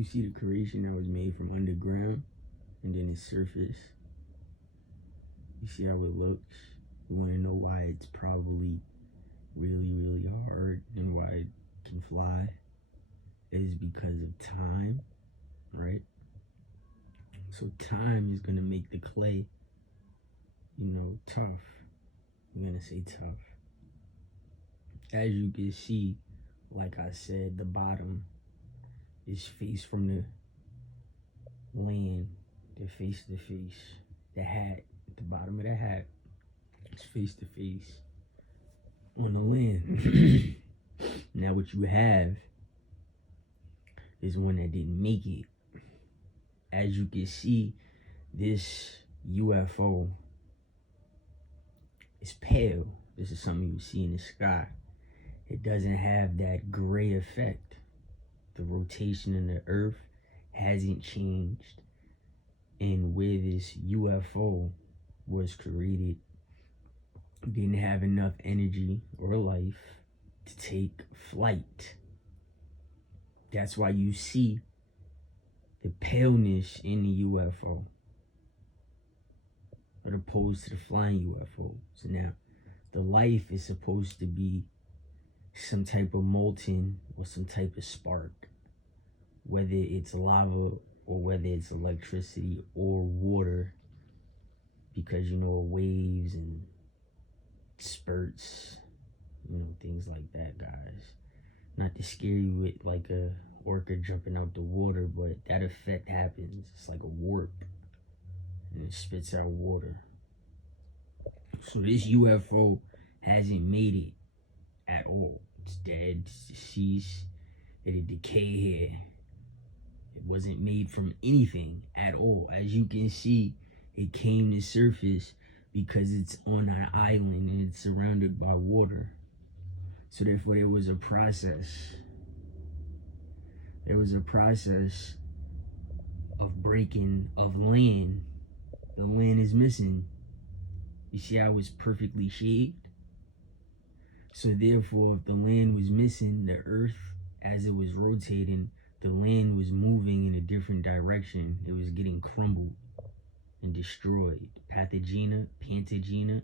You see the creation that was made from underground and then its surface. You see how it looks. You want to know why it's probably really, really hard and why it can fly. It is because of time, right? So time is going to make the clay, tough. I'm going to say tough. As you can see, like I said, the bottom is face from the land. They're face to face. The hat, the bottom of the hat is face to face on the land. Now what you have is one that didn't make it. As you can see, this UFO is pale. This is something you see in the sky. It doesn't have that gray effect. The rotation in the earth hasn't changed. And where this UFO was created, didn't have enough energy or life to take flight. That's why you see the paleness in the UFO, as opposed to the flying UFO. So now, the life is supposed to be some type of molten or some type of spark, whether it's lava or whether it's electricity or water, because waves and spurts, things like that, guys. Not to scare you with like a orca jumping out the water, but that effect happens. It's like a warp and it spits out water. So this UFO hasn't made it at all. It's dead, it's deceased, it'll decay here. It wasn't made from anything at all. As you can see, it came to surface because it's on an island and it's surrounded by water. So therefore there was a process. There was a process of breaking of land. The land is missing. You see how it's perfectly shaped? So therefore, if the land was missing, the earth, as it was rotating, the land was moving in a different direction. It was getting crumbled and destroyed. Pathogena, Pantagena.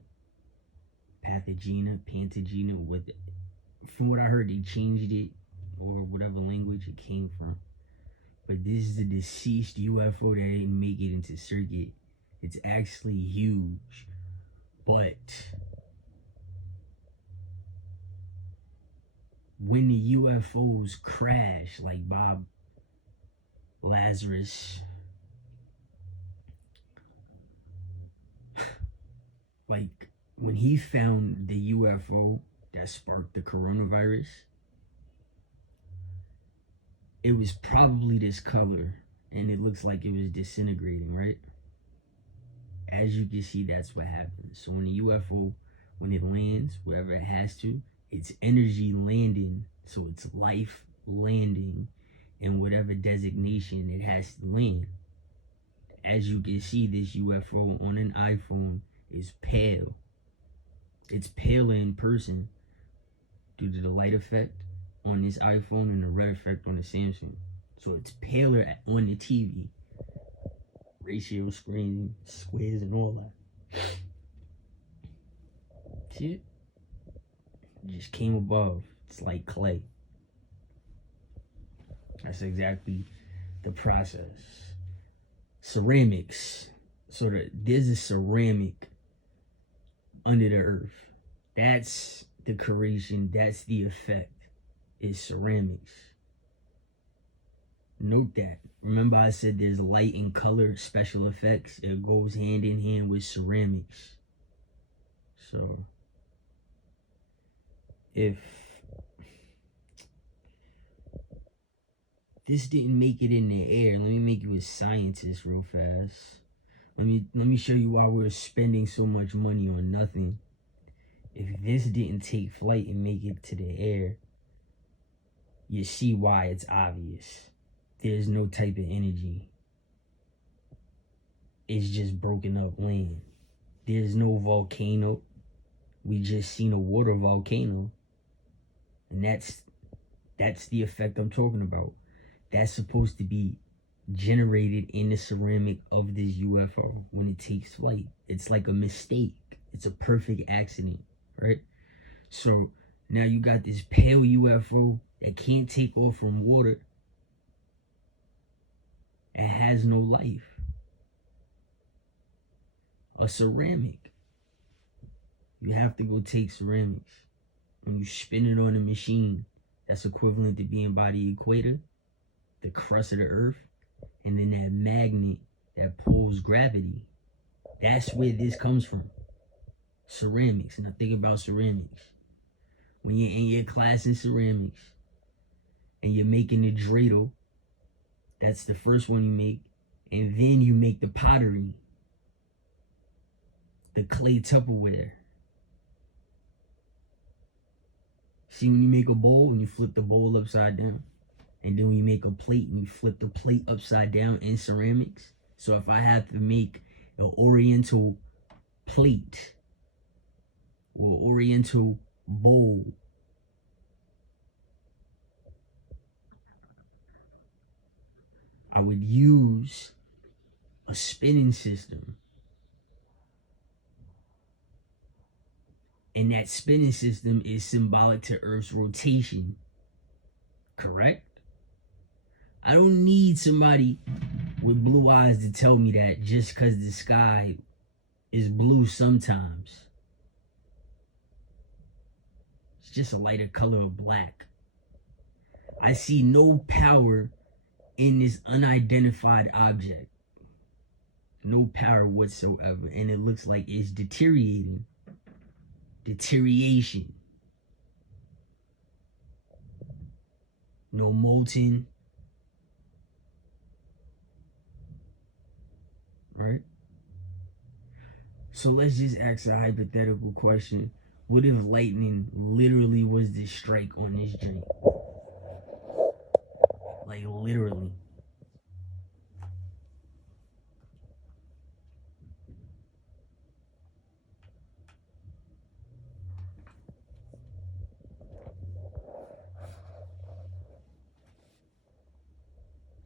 From what I heard, they changed it, or whatever language it came from. But this is a deceased UFO that didn't make it into circuit. It's actually huge. But when the UFOs crash, like Bob Lazarus, like when he found the UFO that sparked the coronavirus, it was probably this color, and it looks like it was disintegrating, right? As you can see, that's what happens. So when a UFO, when it lands, wherever it has to, it's energy landing, so it's life landing in whatever designation it has to land. As you can see, this UFO on an iPhone is pale. It's paler in person due to the light effect on this iPhone and the red effect on the Samsung. So it's paler on the TV. Ratio, screen, squares, and all that. See it? It just came above. It's like clay. That's exactly the process. Ceramics. So there's a ceramic under the earth. That's the creation. That's the effect. Is ceramics. Note that. Remember I said there's light and color special effects. It goes hand in hand with ceramics. So if this didn't make it in the air, let me make you a scientist real fast. Let me show you why we're spending so much money on nothing. If this didn't take flight and make it to the air, you see why it's obvious. There's no type of energy. It's just broken up land. There's no volcano. We just seen a water volcano. And that's the effect I'm talking about. that's supposed to be generated in the ceramic of this UFO when it takes flight. It's like a mistake. It's a perfect accident, right? So now you got this pale UFO that can't take off from water. It has no life. A ceramic. You have to go take ceramics. When you spin it on a machine, that's equivalent to being by the equator, the crust of the earth, and then that magnet that pulls gravity. That's where this comes from. Ceramics. And I think about ceramics. When you're in your class in ceramics and you're making the dreidel, that's the first one you make. And then you make the pottery, the clay Tupperware. See, when you make a bowl, when you flip the bowl upside down, and then when you make a plate, and you flip the plate upside down in ceramics. So if I have to make an oriental plate or oriental bowl, I would use a spinning system. And that spinning system is symbolic to Earth's rotation. Correct? I don't need somebody with blue eyes to tell me that just because the sky is blue sometimes. It's just a lighter color of black. I see no power in this unidentified object. No power whatsoever. And it looks like it's deteriorating. Deterioration. No molten. Right? So let's just ask a hypothetical question. What if lightning literally was the strike on this joint? Like literally.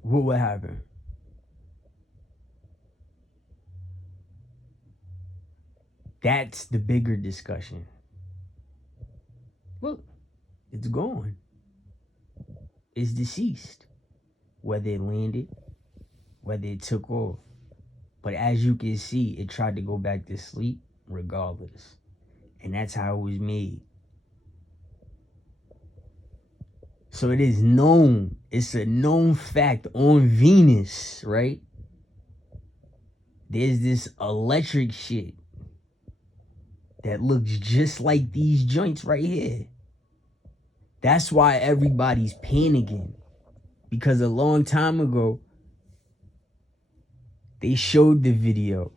What would happen? That's the bigger discussion. Look, it's gone. It's deceased. Whether it landed, whether it took off. But as you can see, it tried to go back to sleep regardless. And that's how it was made. So it is known. It's a known fact on Venus, right? There's this electric shit that looks just like these joints right here. That's why everybody's panicking. Because a long time ago, they showed the video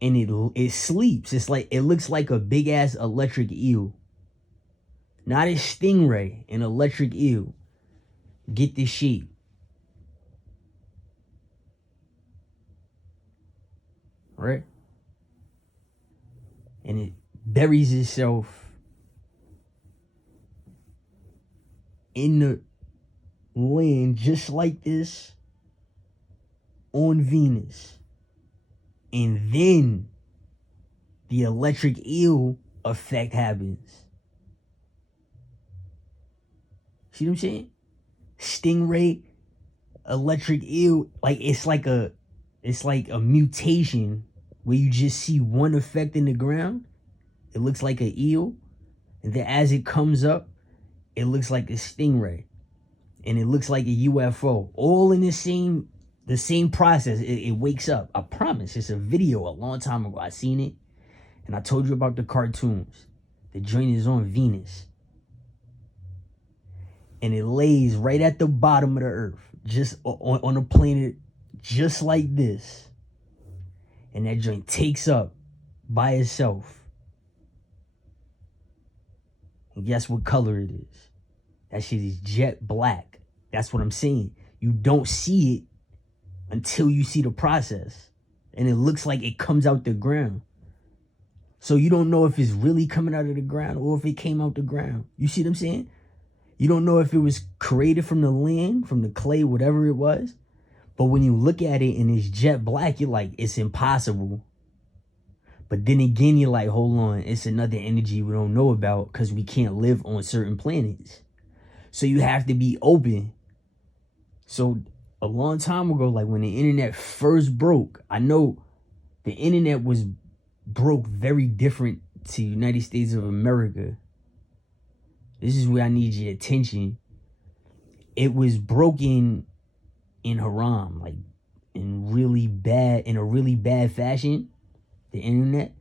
and it sleeps. It's like, it looks like a big ass electric eel. Not a stingray, an electric eel. Get the shape. Right? And it buries itself in the land just like this on Venus. And then the electric eel effect happens. See what I'm saying? Stingray, electric eel, like it's like a mutation where you just see one effect in the ground. It looks like an eel, and then as it comes up, it looks like a stingray, and it looks like a UFO. All in the same process. It wakes up. I promise. It's a video a long time ago. I seen it, and I told you about the cartoons. The joint is on Venus. And it lays right at the bottom of the earth, just on a planet just like this. And that joint takes up by itself. And guess what color it is? That shit is jet black. That's what I'm saying. You don't see it until you see the process. And it looks like it comes out the ground. So you don't know if it's really coming out of the ground or if it came out the ground. You see what I'm saying? You don't know if it was created from the land, from the clay, whatever it was. But when you look at it and it's jet black, you're like, it's impossible. But then again, you're like, hold on, it's another energy we don't know about because we can't live on certain planets. So you have to be open. So a long time ago, like when the internet first broke, I know the internet was broke very different to United States of America. This is where I need your attention. It was broken in Haram, like in a really bad fashion. The internet.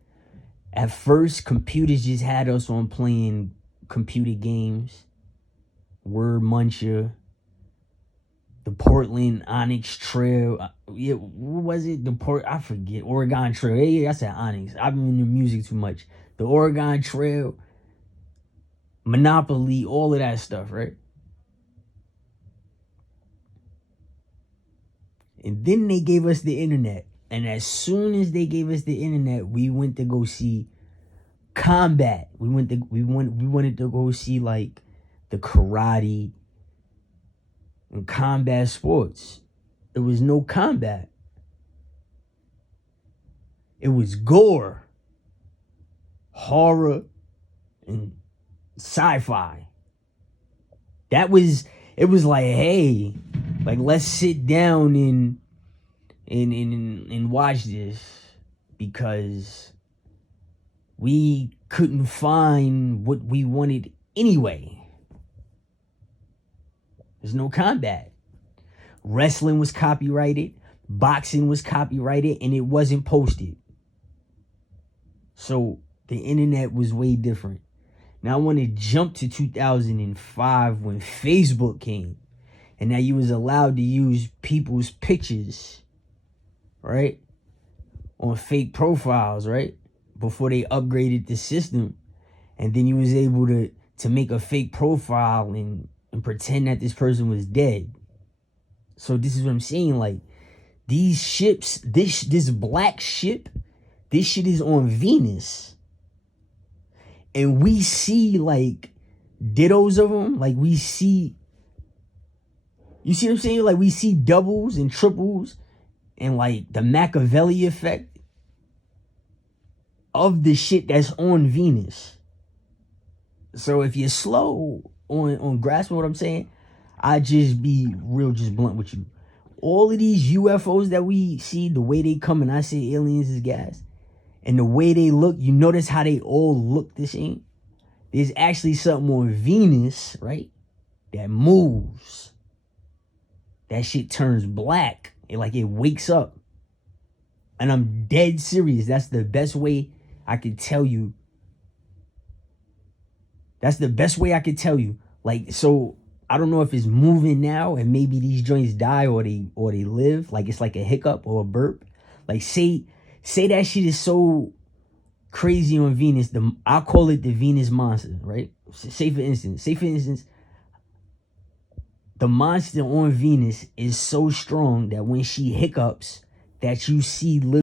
At first, computers just had us on playing computer games. Word Muncher. The Portland Onyx Trail. Yeah, what was it? I forget. Oregon Trail. Yeah, I said Onyx. I've been into music too much. The Oregon Trail. Monopoly. All of that stuff, right? And then they gave us the internet. And as soon as they gave us the internet, we went to go see combat. We wanted to go see like the karate and combat sports. There was no combat. It was gore, horror, and sci-fi. It was like, hey, like let's sit down and watch this because we couldn't find what we wanted anyway. There's no combat. Wrestling was copyrighted. Boxing was copyrighted and it wasn't posted. So the internet was way different. Now I want to jump to 2005 when Facebook came. And now you was allowed to use people's pictures, right? On fake profiles, right? Before they upgraded the system. And then you was able to make a fake profile and pretend that this person was dead. So this is what I'm saying. Like these ships, this black ship, this shit is on Venus. And we see like dittos of them. Like we see, you see what I'm saying? Like we see doubles and triples and like the Machiavelli effect of the shit that's on Venus. So if you're slow on grasping what I'm saying, I just be real, just blunt with you. All of these UFOs that we see, the way they come, and I say aliens is gas, and the way they look, you notice how they all look the same? There's actually something on Venus, right, that moves. That shit turns black. It wakes up. And I'm dead serious. That's the best way I could tell you. That's the best way I could tell you. Like, so I don't know if it's moving now and maybe these joints die or they live. Like it's like a hiccup or a burp. Like say that shit is so crazy on Venus. I'll call it the Venus monster, right? Say for instance, the monster on Venus is so strong that when she hiccups, that you see